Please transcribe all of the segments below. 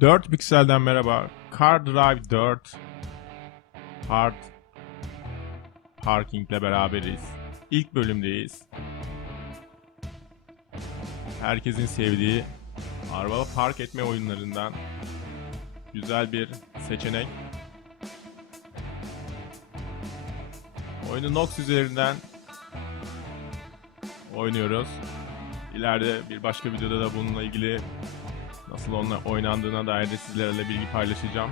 4 pikselden merhaba. Car Drive 4 Hard Parking ile beraberiz. İlk bölümdeyiz. Herkesin sevdiği araba park etme oyunlarından güzel bir seçenek. Oyunu Nox üzerinden oynuyoruz. İleride bir başka videoda da bununla ilgili nasıl onunla oynandığına dair de sizlerle bilgi paylaşacağım.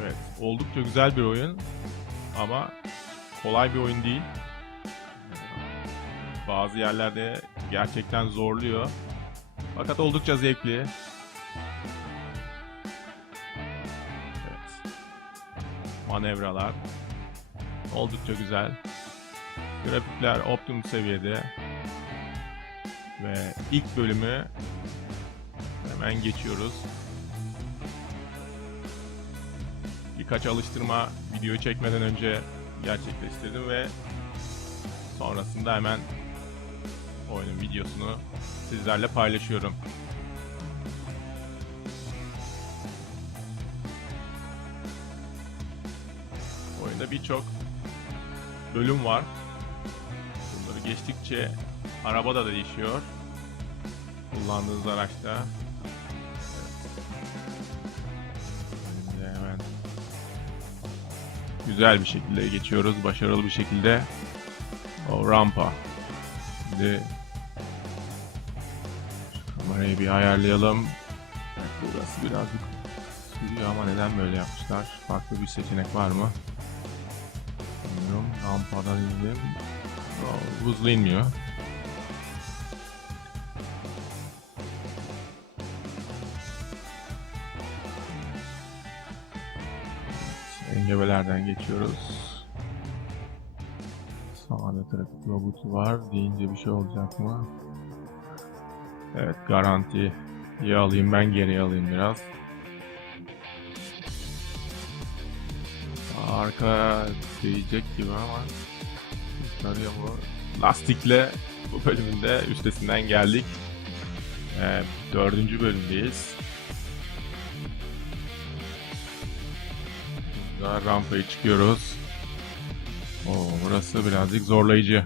Evet, oldukça güzel bir oyun ama kolay bir oyun değil. Bazı yerlerde gerçekten zorluyor. Fakat oldukça zevkli. Evet. Manevralar oldukça güzel. Grafikler optimum seviyede. Ve ilk bölümü hemen geçiyoruz. Birkaç alıştırma videoyu çekmeden önce gerçekleştirdim ve sonrasında hemen oyunun videosunu sizlerle paylaşıyorum. Oyunda birçok bölüm var. Bunları geçtikçe araba da değişiyor. Kullandığınız araçta. Hemen güzel bir şekilde geçiyoruz. Başarılı bir şekilde. O rampa. Şimdi kamerayı bir ayarlayalım. Evet, burası birazcık sürüyor ama neden böyle yapmışlar? Farklı bir seçenek var mı? Bilmiyorum. Rampadan indim. Hızlı inmiyor. Engebelerden geçiyoruz. Sağda trafik robotu var. Deyince bir şey olacak mı? Evet garanti. İyi alayım ben geriye alayım biraz. Arka değecek gibi ama kurtarıyor mu? Lastikle bu bölümünde üstesinden geldik. Ee, dördüncü bölümdeyiz. Rampayı çıkıyoruz. Oo, burası birazcık zorlayıcı.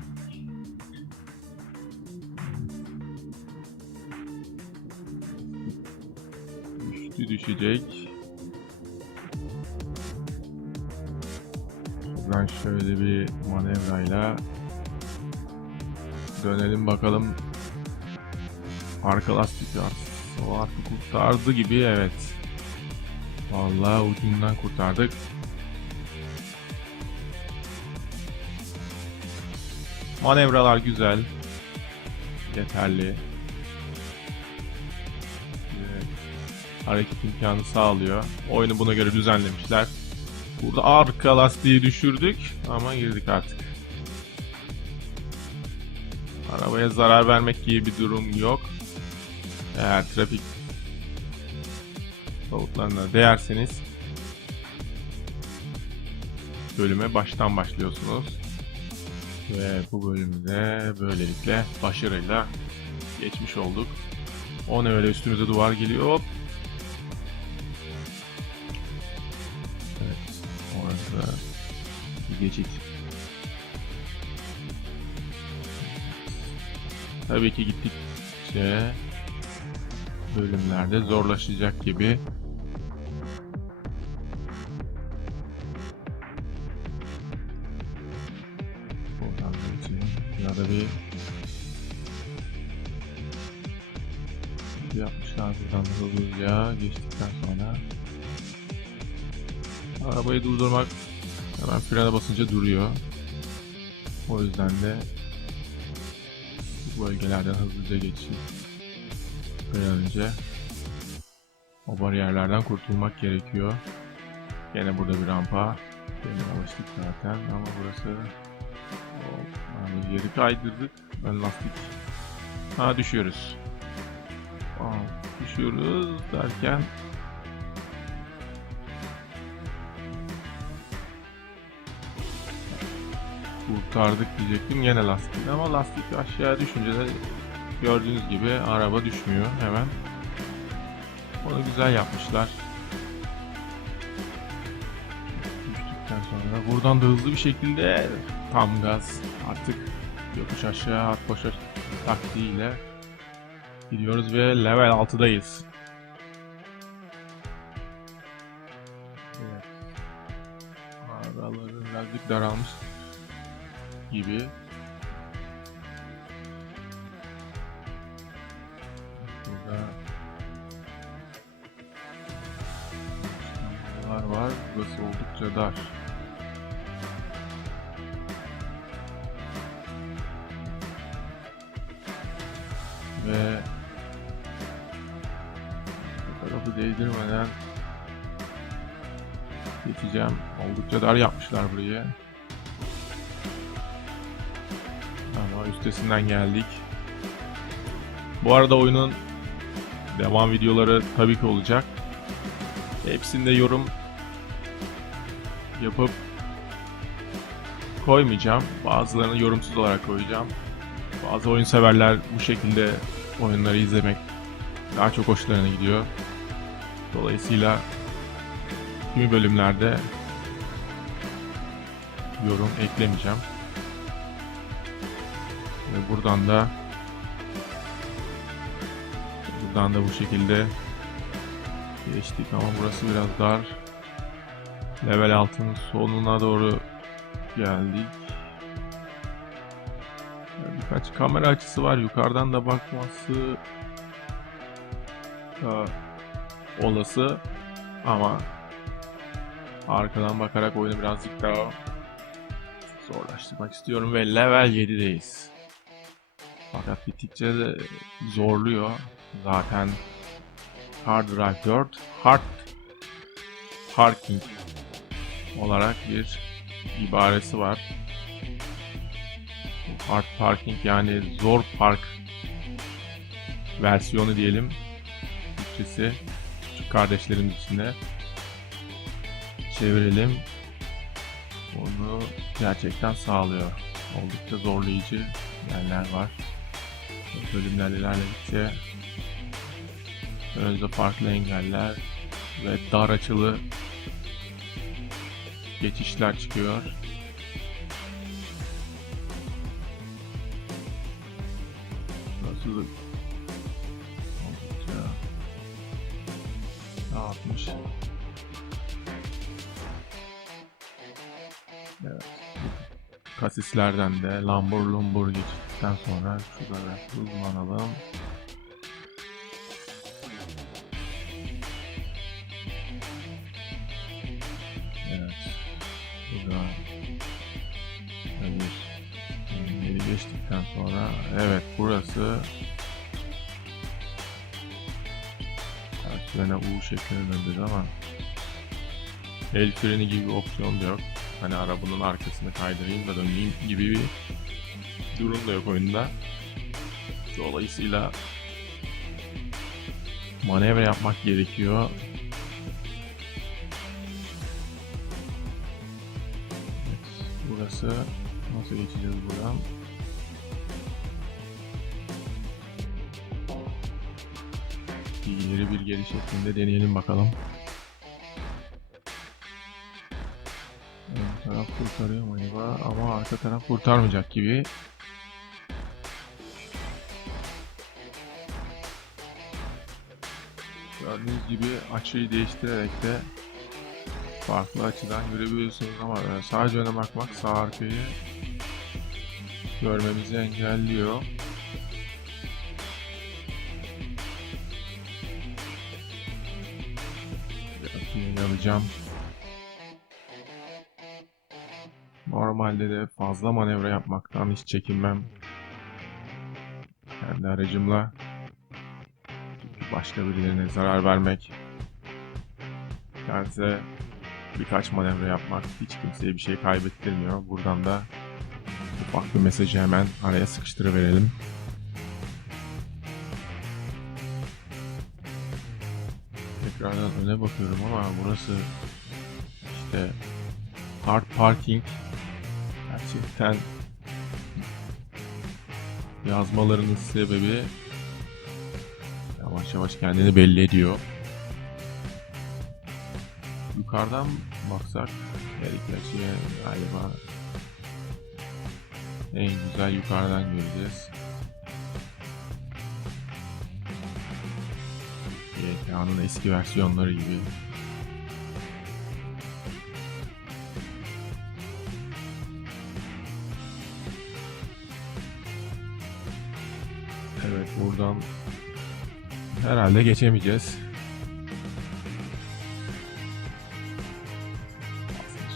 Düştü düşecek. Buradan şöyle bir manevrayla dönelim bakalım. Arka lastik var. O artık kurtardı gibi evet. Vallahi ucundan kurtardık. Manevralar güzel. Yeterli. Hareket imkanı sağlıyor. Oyunu buna göre düzenlemişler. Burada arka lastiği düşürdük ama girdik artık. Arabaya zarar vermek gibi bir durum yok. Eğer trafik savutlarına değerseniz bölüme baştan başlıyorsunuz. Ve bu bölümde böylelikle başarıyla geçmiş olduk. O ne öyle üstümüze duvar geliyor. Hop. Evet. Orada bir geçit. Tabii ki gittikçe bölümlerde zorlaşacak gibi. Da bir yapmışlar buradan hızlıca geçtikten sonra arabayı durdurmak hemen frene basınca duruyor. O yüzden de bu bölgelerden hızlıca geçip bir önce o bariyerlerden kurtulmak gerekiyor. Gene burada bir rampa. Gene alıştık zaten ama burası yani yeri kaydırdık. Ben lastik. Ha düşüyoruz. Aa, düşüyoruz derken kurtardık diyecektim. Yine lastik ama lastik aşağı düşünce de Gördüğünüz gibi araba düşmüyor hemen. Onu güzel yapmışlar. Düştükten sonra buradan da hızlı bir şekilde tam gaz artık yokuş aşağı at boşa taktiğiyle gidiyoruz ve level 6'dayız. Evet. Araları birazcık daralmış gibi. Burada var var. Burası oldukça dar. Geçeceğim. Oldukça dar yapmışlar burayı. Ama üstesinden geldik. Bu arada oyunun devam videoları tabii ki olacak. Hepsinde yorum yapıp koymayacağım. Bazılarını yorumsuz olarak koyacağım. Bazı oyun severler bu şekilde oyunları izlemek daha çok hoşlarına gidiyor. Dolayısıyla kimi bölümlerde yorum eklemeyeceğim. Ve buradan da buradan da bu şekilde geçtik ama burası biraz dar. Level 6'nın sonuna doğru geldik. Birkaç kamera açısı var. Yukarıdan da bakması da olası ama arkadan bakarak oyunu birazcık daha zorlaştırmak istiyorum ve level 7'deyiz. Fakat bittikçe de zorluyor. Zaten Hard Drive 4 Hard Parking olarak bir ibaresi var. Hard Parking yani zor park versiyonu diyelim. Türkçesi küçük kardeşlerimiz içinde çevirelim. Onu gerçekten sağlıyor. Oldukça zorlayıcı yerler var. Bölümler ilerledikçe önümüzde farklı engeller ve dar açılı geçişler çıkıyor. Nasıl oldukça dağıtmış. Kasislerden de lambur lumbur geçtikten sonra şurada hızlanalım. Evet. Burada bir geçtikten sonra evet burası Yine U şeklinde ama el freni gibi opsiyon da yok. Hani arabanın arkasını kaydırayım da döneyim gibi bir durum da yok oyunda. Dolayısıyla manevra yapmak gerekiyor. Burası nasıl geçeceğiz buradan? Bir bir geri şeklinde deneyelim bakalım. Kurtarıyor mu acaba? Ama arka taraf kurtarmayacak gibi. Gördüğünüz gibi açıyı değiştirerek de farklı açıdan görebiliyorsunuz ama e, sadece öne bakmak sağ arkayı görmemizi engelliyor. Biraz alacağım. Normalde de fazla manevra yapmaktan hiç çekinmem. Kendi aracımla başka birilerine zarar vermek, kendinize birkaç manevra yapmak hiç kimseye bir şey kaybettirmiyor. Buradan da ufak bir mesajı hemen araya sıkıştırıverelim. Tekrardan öne bakıyorum ama burası işte hard parking gerçekten yazmalarının sebebi yavaş yavaş kendini belli ediyor. Yukarıdan baksak her iki galiba en güzel yukarıdan göreceğiz. YK'nın eski versiyonları gibi. Buradan herhalde geçemeyeceğiz.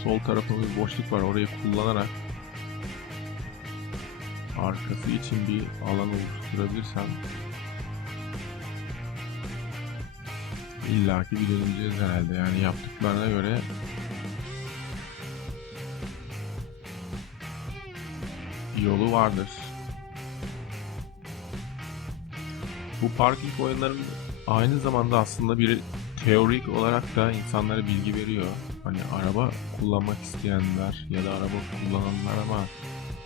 Sol tarafta bir boşluk var. Orayı kullanarak arkası için bir alan oluşturabilirsem illaki bir döneceğiz herhalde. Yani yaptıklarına göre yolu vardır. Bu parking oyunların aynı zamanda aslında bir teorik olarak da insanlara bilgi veriyor. Hani araba kullanmak isteyenler ya da araba kullananlar ama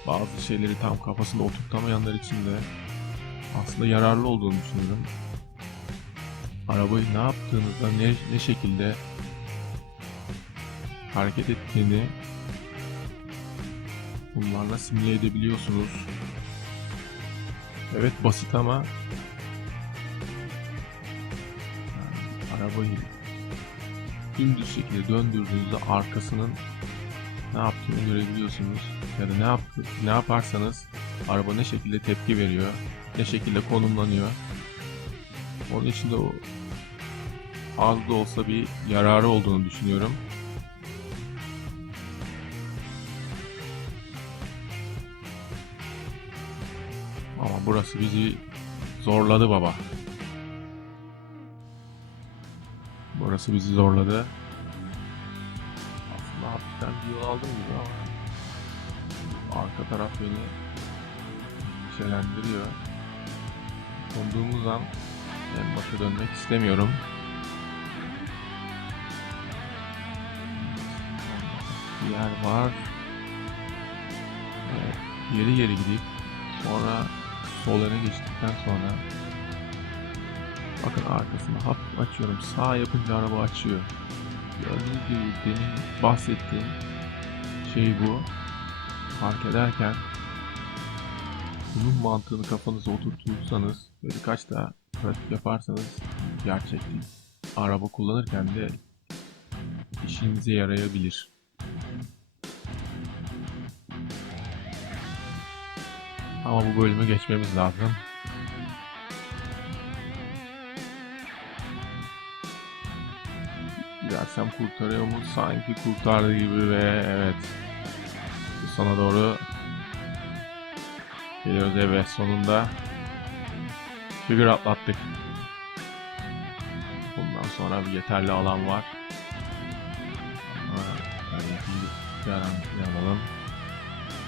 bazı şeyleri tam kafasında oturtamayanlar için de aslında yararlı olduğunu düşünüyorum. Arabayı ne yaptığınızda ne, ne şekilde hareket ettiğini bunlarla simüle edebiliyorsunuz. Evet basit ama arabayı dümdüz şekilde döndürdüğünüzde arkasının ne yaptığını görebiliyorsunuz. Ya da ne yap ne yaparsanız araba ne şekilde tepki veriyor, ne şekilde konumlanıyor. Onun için de o az da olsa bir yararı olduğunu düşünüyorum. Ama burası bizi zorladı baba. Burası bizi zorladı. Aslında hafiften bir yol aldım gibi ama arka taraf beni şeylendiriyor. Konduğumuz an en başa dönmek istemiyorum. Bir yer var. Evet, geri geri gidip sonra sol öne geçtikten sonra bakın arkasını hafif açıyorum. Sağ yapınca araba açıyor. Gördüğünüz gibi benim bahsettiğim şey bu. Fark ederken bunun mantığını kafanıza oturtursanız ve birkaç daha pratik yaparsanız gerçekten araba kullanırken de işinize yarayabilir. Ama bu bölümü geçmemiz lazım. Gidersem kurtarıyor mu? Sanki kurtardı gibi ve evet. Sona doğru geliyoruz evet sonunda. Figür atlattık. Bundan sonra bir yeterli alan var. Ama tabii ki garanti alalım.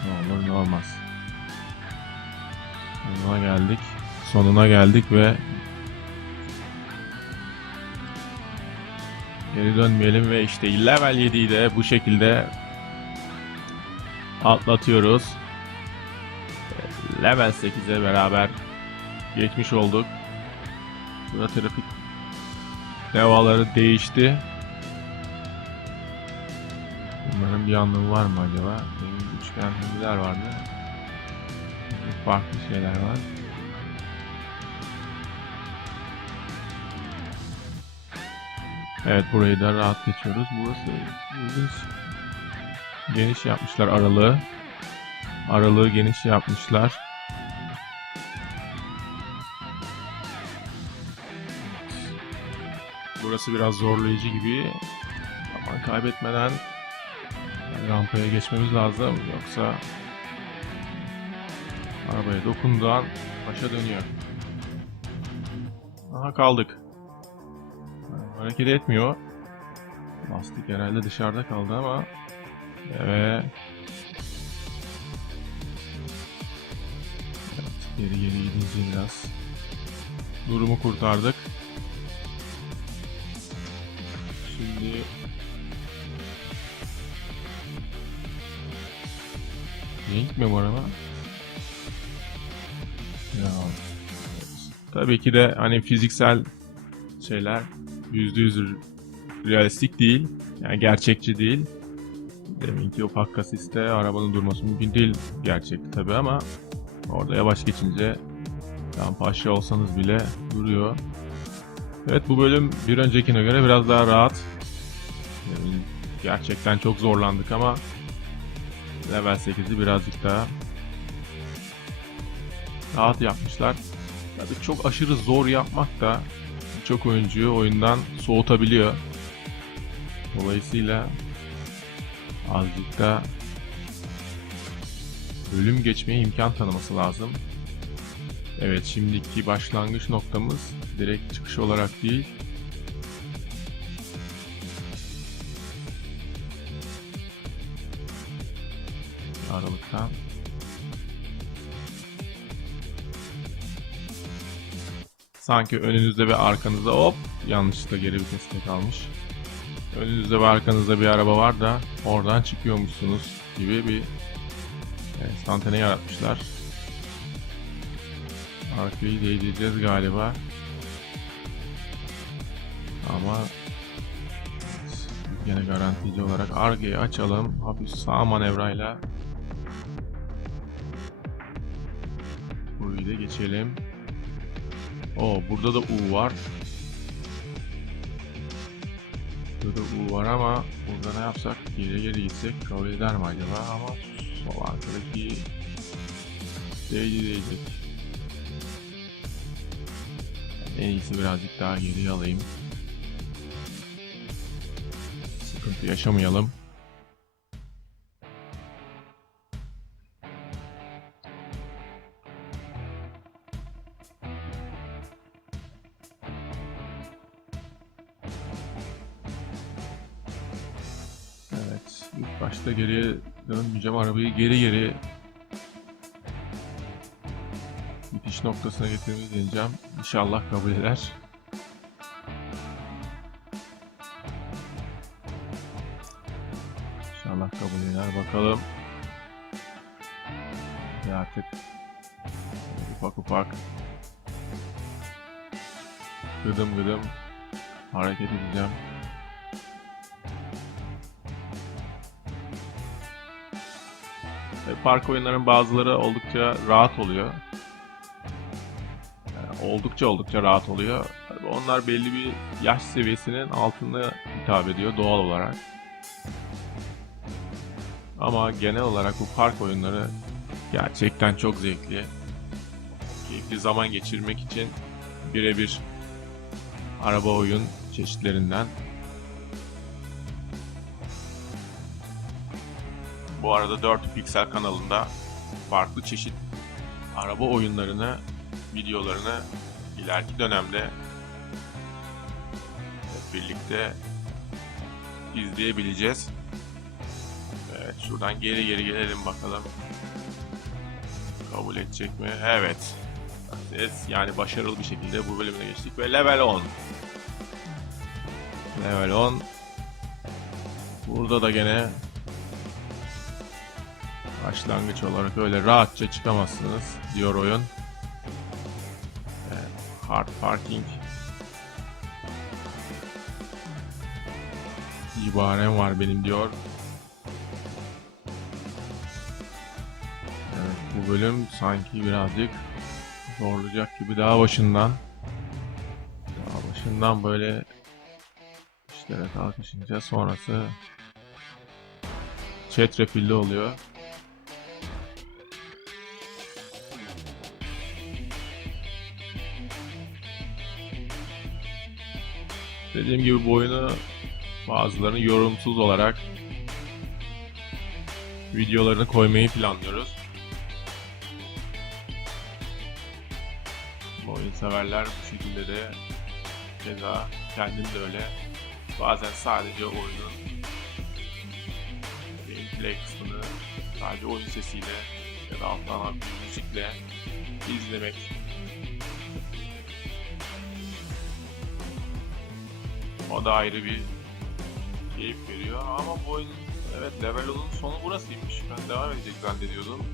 Ne olur ne olmaz. Sonuna geldik. Sonuna geldik ve geri dönmeyelim ve işte level 7'yi de bu şekilde atlatıyoruz. Level 8'e beraber geçmiş olduk. Burada trafik devaları değişti. Bunların bir anlamı var mı acaba? Benim üçgenler vardı. Farklı şeyler var. Evet burayı da rahat geçiyoruz. Burası ilginç. Geniş yapmışlar aralığı. Aralığı geniş yapmışlar. Burası biraz zorlayıcı gibi. Zaman kaybetmeden rampaya geçmemiz lazım. Yoksa arabaya dokunduğu an başa dönüyor. Aha kaldık. Hareket etmiyor. Lastik herhalde dışarıda kaldı ama Evet. Evet, geri geri gidince biraz durumu kurtardık. Şimdi Renk mi bu araba? Tabii ki de hani fiziksel şeyler %100 realistik değil. Yani gerçekçi değil. Deminki o park asiste arabanın durması mümkün değil gerçekti tabii ama orada yavaş geçince rampa aşağı olsanız bile duruyor. Evet bu bölüm bir öncekine göre biraz daha rahat. Yani gerçekten çok zorlandık ama level 8'i birazcık daha rahat yapmışlar. Tabii çok aşırı zor yapmak da çok oyuncuyu oyundan soğutabiliyor. Dolayısıyla azıcık da bölüm geçmeye imkan tanıması lazım. Evet şimdiki başlangıç noktamız direkt çıkış olarak değil. Aralıktan. Sanki önünüzde ve arkanızda hop yanlışlıkla geri viteste kalmış. Önünüzde ve arkanızda bir araba var da oradan çıkıyormuşsunuz gibi bir e, stantene yaratmışlar. Arkayı değdireceğiz galiba. Ama gene garantici olarak arkayı açalım. Hafif sağ manevrayla burayı da geçelim. O burada da U var. Burada U var ama burada ne yapsak geri geri gitsek kabul eder mi acaba ama sol arkadaki değdi değecek. En iyisi birazcık daha geriye alayım. Sıkıntı yaşamayalım. Başta geriye dönmeyeceğim. Arabayı geri geri bitiş noktasına getirmeyi deneyeceğim. İnşallah kabul eder. İnşallah kabul eder. Bakalım. Ya artık ufak ufak gıdım gıdım hareket edeceğim. Park oyunların bazıları oldukça rahat oluyor. Yani oldukça oldukça rahat oluyor. Onlar belli bir yaş seviyesinin altında hitap ediyor doğal olarak. Ama genel olarak bu park oyunları gerçekten çok zevkli. Keyifli zaman geçirmek için birebir araba oyun çeşitlerinden Bu arada 4 Pixel kanalında farklı çeşit araba oyunlarını, videolarını ileriki dönemde hep birlikte izleyebileceğiz. Evet, şuradan geri geri gelelim bakalım. Kabul edecek mi? Evet. Yani başarılı bir şekilde bu bölümüne geçtik ve level 10. Level 10. Burada da gene Başlangıç olarak öyle rahatça çıkamazsınız diyor oyun. Evet, hard parking. İbarem var benim diyor. Evet, bu bölüm sanki birazcık zorlayacak gibi daha başından. Daha başından böyle işlere kalkışınca sonrası çetrefilli oluyor. Dediğim gibi bu oyunu bazılarını yorumsuz olarak videolarını koymayı planlıyoruz. Bu oyun severler bu şekilde de keza kendim de öyle. Bazen sadece oyunun gameplay kısmını sadece oyun sesiyle ya da alttan bir müzikle izlemek O da ayrı bir keyif veriyor ama bu oyun evet level 10'un sonu burasıymış. Ben devam edecek zannediyordum.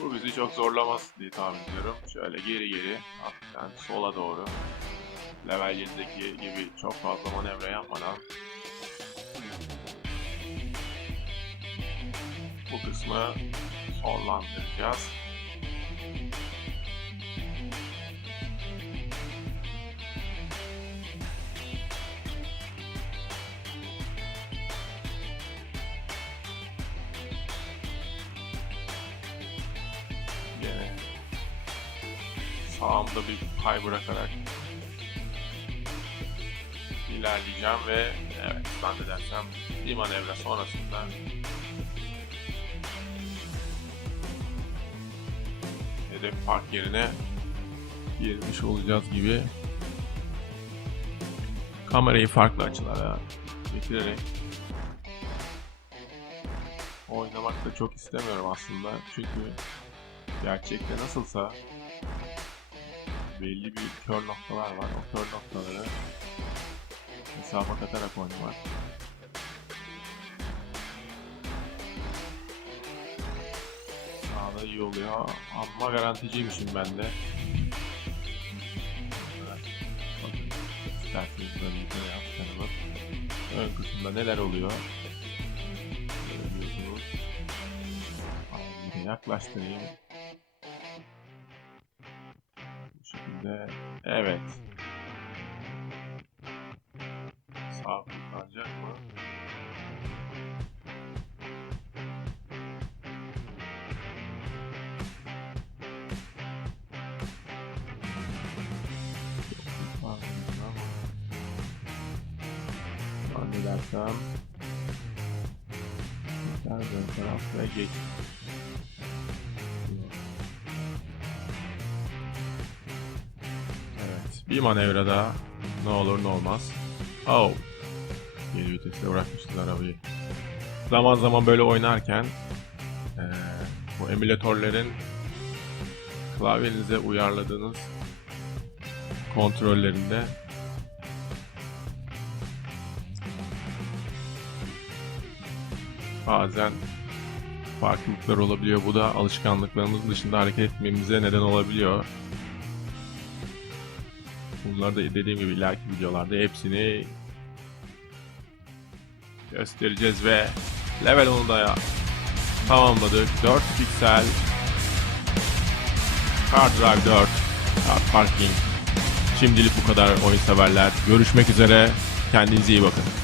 Bu bizi çok zorlamaz diye tahmin ediyorum. Şöyle geri geri hafiften sola doğru. Level 7'deki gibi çok fazla manevra yapmadan bu kısmı sonlandıracağız. Sağımda bir pay bırakarak ilerleyeceğim ve evet zannedersem bir manevra sonrasında hedef park yerine girmiş olacağız gibi kamerayı farklı açılara getirerek oynamak da çok istemiyorum aslında. Çünkü gerçekte nasılsa belli bir kör noktalar var. O kör noktaları hesaba katarak oynamak. Sağda iyi oluyor ama garanticiymişim ben de. İsterseniz böyle yukarı yap tanımı. Ön kısımda neler oluyor? Yaklaştırayım. Evet. Sağ kurtaracak mı? Zannedersem Tekrar ön taraf Bir manevra daha. Ne olur ne olmaz. Oh. Geri viteste bırakmışlar arabayı. Zaman zaman böyle oynarken eee, bu emülatörlerin klavyenize uyarladığınız kontrollerinde bazen farklılıklar olabiliyor. Bu da alışkanlıklarımız dışında hareket etmemize neden olabiliyor. Bunları da dediğim gibi ileriki videolarda hepsini göstereceğiz ve level 10'u da tamamladık. 4 piksel Car Drive 4 Car Parking Şimdilik bu kadar oyun severler. Görüşmek üzere. Kendinize iyi bakın.